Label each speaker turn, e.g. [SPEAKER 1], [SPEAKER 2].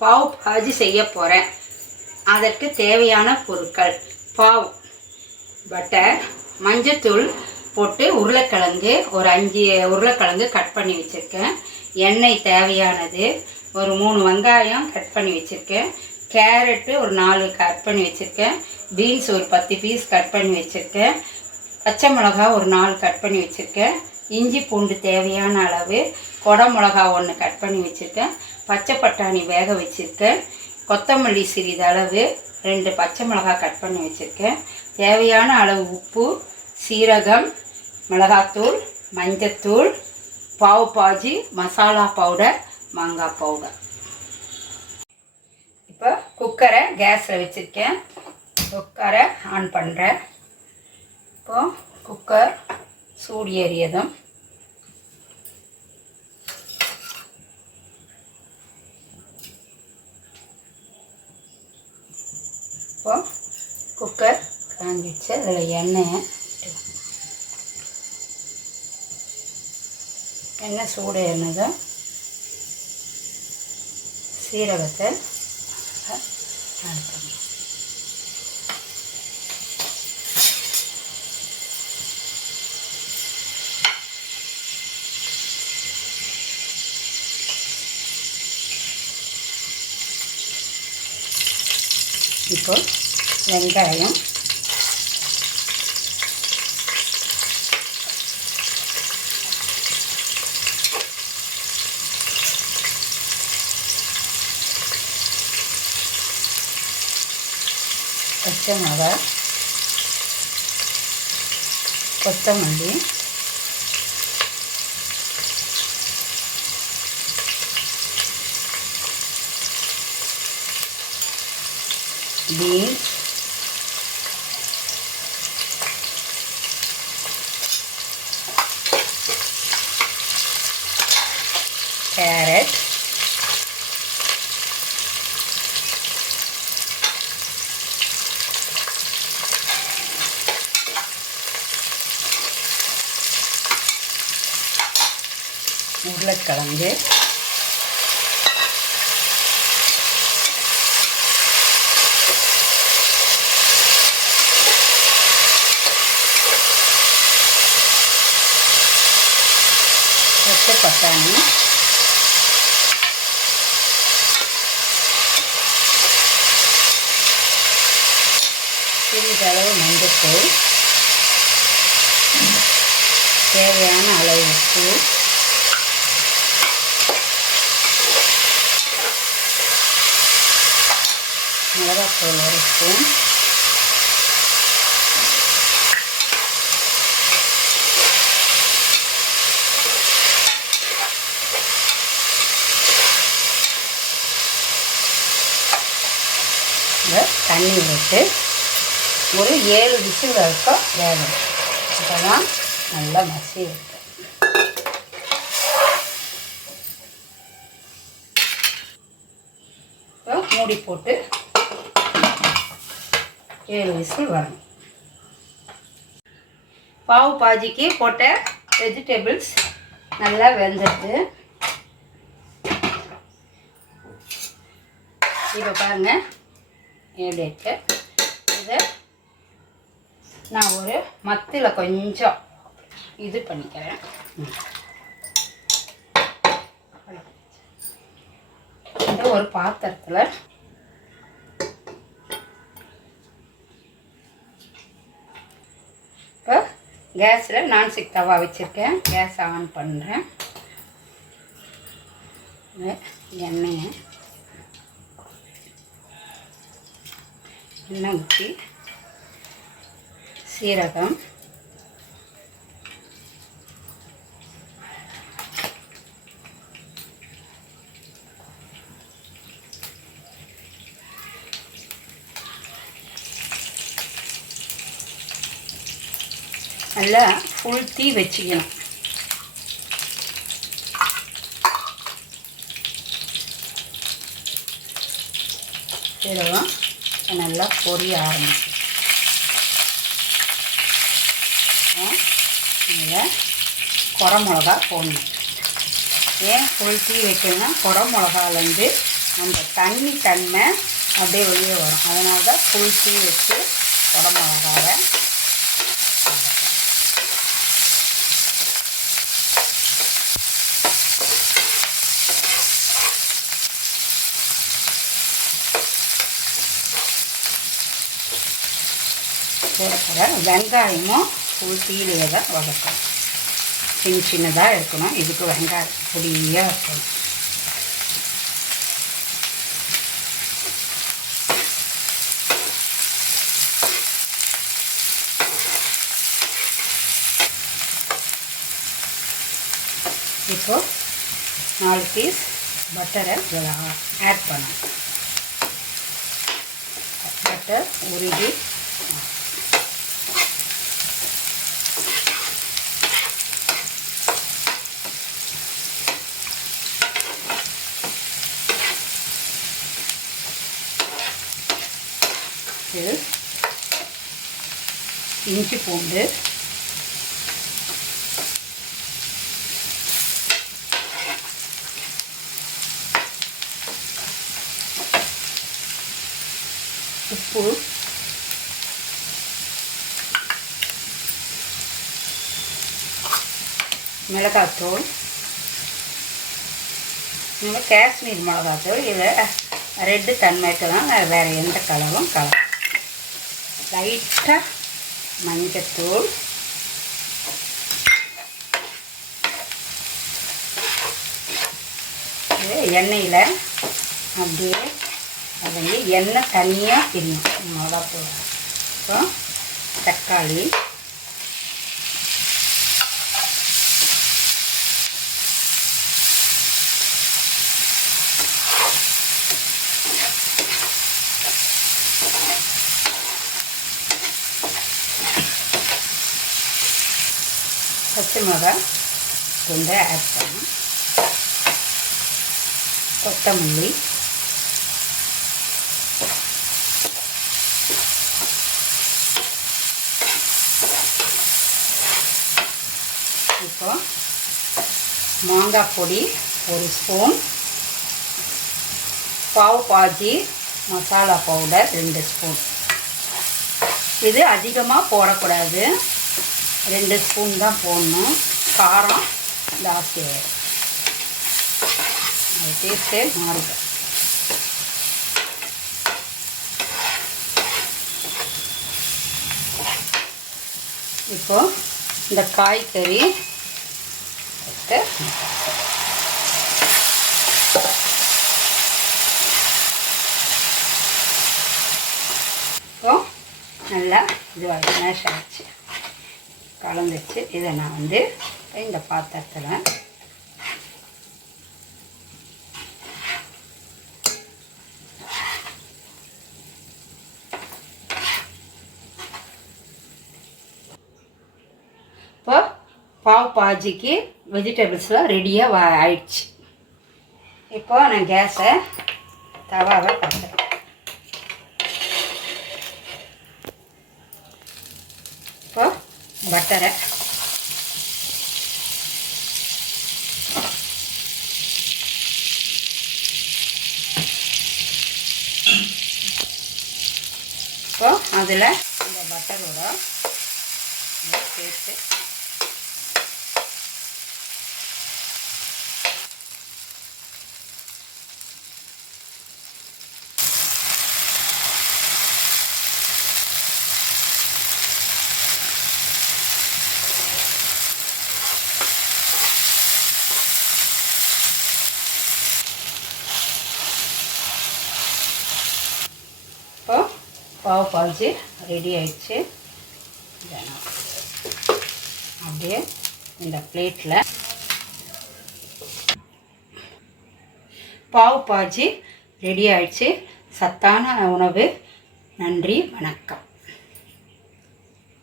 [SPEAKER 1] பாவ் பாஜி செய்ய போகிறேன் அதற்கு தேவையான பொருட்கள் பாவ். பட்டர் மஞ்சத்தூள் போட்டு உருளைக்கிழங்கு ஒரு அஞ்சு உருளைக்கிழங்கு கட் பண்ணி வச்சுருக்கேன். எண்ணெய் தேவையானது ஒரு மூணு வெங்காயம் கட் பண்ணி வச்சுருக்கேன். கேரட்டு ஒரு நாலு கட் பண்ணி வச்சுருக்கேன். பீன்ஸ் ஒரு பத்து பீஸ் கட் பண்ணி வச்சுருக்கேன். பச்சை மிளகா ஒரு நாலு கட் பண்ணி வச்சுருக்கேன். இஞ்சி பூண்டு தேவையான அளவு கொடை மிளகா ஒன்று கட் பண்ணி வச்சுருக்கேன். பச்சை பட்டாணி வேக வச்சுருக்கேன். கொத்தமல்லி சிறிதளவு ரெண்டு பச்சை மிளகா கட் பண்ணி வச்சுருக்கேன். தேவையான அளவு உப்பு சீரகம் மிளகாத்தூள் மஞ்சத்தூள் பாவ் பாஜி மசாலா பவுடர் மாங்காய் பவுடர். இப்போ குக்கரை கேஸில் வச்சுருக்கேன். குக்கரை ஆன் பண்ணுறேன் இப்போ குக்கர் சூடு இப்போ குக்கர் காஞ்சிச்சு அதில் எண்ணெய் எண்ணெய் சூடு எண்ணதும் சீரகத்தை ஆட் பண்ணணும் இப்போ வெங்காயம் பச்சை மிளகா கொத்தமல்லி பீன்ஸ் கேரட் உருளைக்கிழங்கு பச்சை பட்டாணி சிறிதளவு மஞ்சத்தூள். தேவையான அளவு உப்பு. மிளகாத்தூள் ஒரு ஸ்பூன். இதை தண்ணி விட்டு ஒரு ஏழு விசில் வரைக்கும் வேகணும். அப்போ தான் நல்லா மசி இருக்கும். மூடி போட்டு ஏழு விசில் வரணும். பாவு பாஜிக்கு போட்ட வெஜிடபிள்ஸ் நல்லா வெந்துடுது. இப்போ பாருங்கள் எப்படி இதை நான் ஒரு மத்தில் கொஞ்சம் இது பண்ணிக்கிறேன் ம். இதை ஒரு பாத்திரத்தில் இப்போ கேஸில் நான்ஸ்டிக் தவா வச்சுருக்கேன் கேஸ் ஆன் பண்ணுறேன் எண்ணெயை எண்ணெய் ஊற்றி சீரகம் நல்லா ஃபுல் தீ வச்சுக்கணும் சீரகம் நல்லா பொரிய ஆரம்பிக்கும் இதில் குறை மிளகா போடணும். ஏன் ஃபுல் டீ வைக்கணும்னா குறை மிளகாலேருந்து அந்த தண்ணி தன்மை அப்படியே வெளியே வரும். அதனால தான் புல் வச்சு உடம்பு போட வெங்காயமும் புல் தான் வதக்கணும். சின்ன சின்னதாக இருக்கணும். இதுக்கு வெங்காயம் பொடியாக இருக்கணும். இப்போ நாலு பீஸ் பட்டரை இதெல்லாம் ஆட் பண்ணணும். பட்டர் உருகி இது இஞ்சி பூண்டு. உப்பு. மிளகாத்தூள். இந்த காஷ்மீர் மிளகாத்தூள். இதில் ரெட்டு தன்மைக்கு தான் வேறு எந்த கலரும் கலர் லைட்டாக மஞ்சத்தூள். எண்ணெயில் அப்படியே அது வந்து எண்ணெய் தனியாக பிரியும். மிளகாத்தூள் அப்புறம் தக்காளி. பச்சை மிளகாய் கொஞ்சம் ஆட் பண்ணணும் கொத்தமல்லி. இப்போ மாங்காய் பொடி ஒரு ஸ்பூன் பாவ் பாஜி மசாலா பவுடர் ரெண்டு ஸ்பூன் இது அதிகமாக போடக்கூடாது. ரெண்டு ஸ்பூன் தான் போடணும். காரம் ஜாஸ்தி ஆயிடும். அது டேஸ்ட்டே மாறுது இப்போ இந்த காய்கறி இப்போ நல்லா இதுவாக மேஷ் ஆகிடுச்சு கலந்துச்சு இதை நான் வந்து இந்த பாத்திரத்தில் இப்போ பாவ் பாஜிக்கு வெஜிடபிள்ஸ்லாம் ரெடியாக ஆயிடுச்சு. இப்போ நான் கேஸை தவாவை பார்க்குறேன் இப்போ பட்டரை. இப்போ அதில் இந்த பட்டரோட சேர்த்து இப்போ பாவ் பாஜி ரெடி ஆயிடுச்சு. அப்படியே இந்த பிளேட்டில் பாவ் பாஜி ரெடி ஆயிடுச்சு. சத்தான உணவு. நன்றி. வணக்கம்.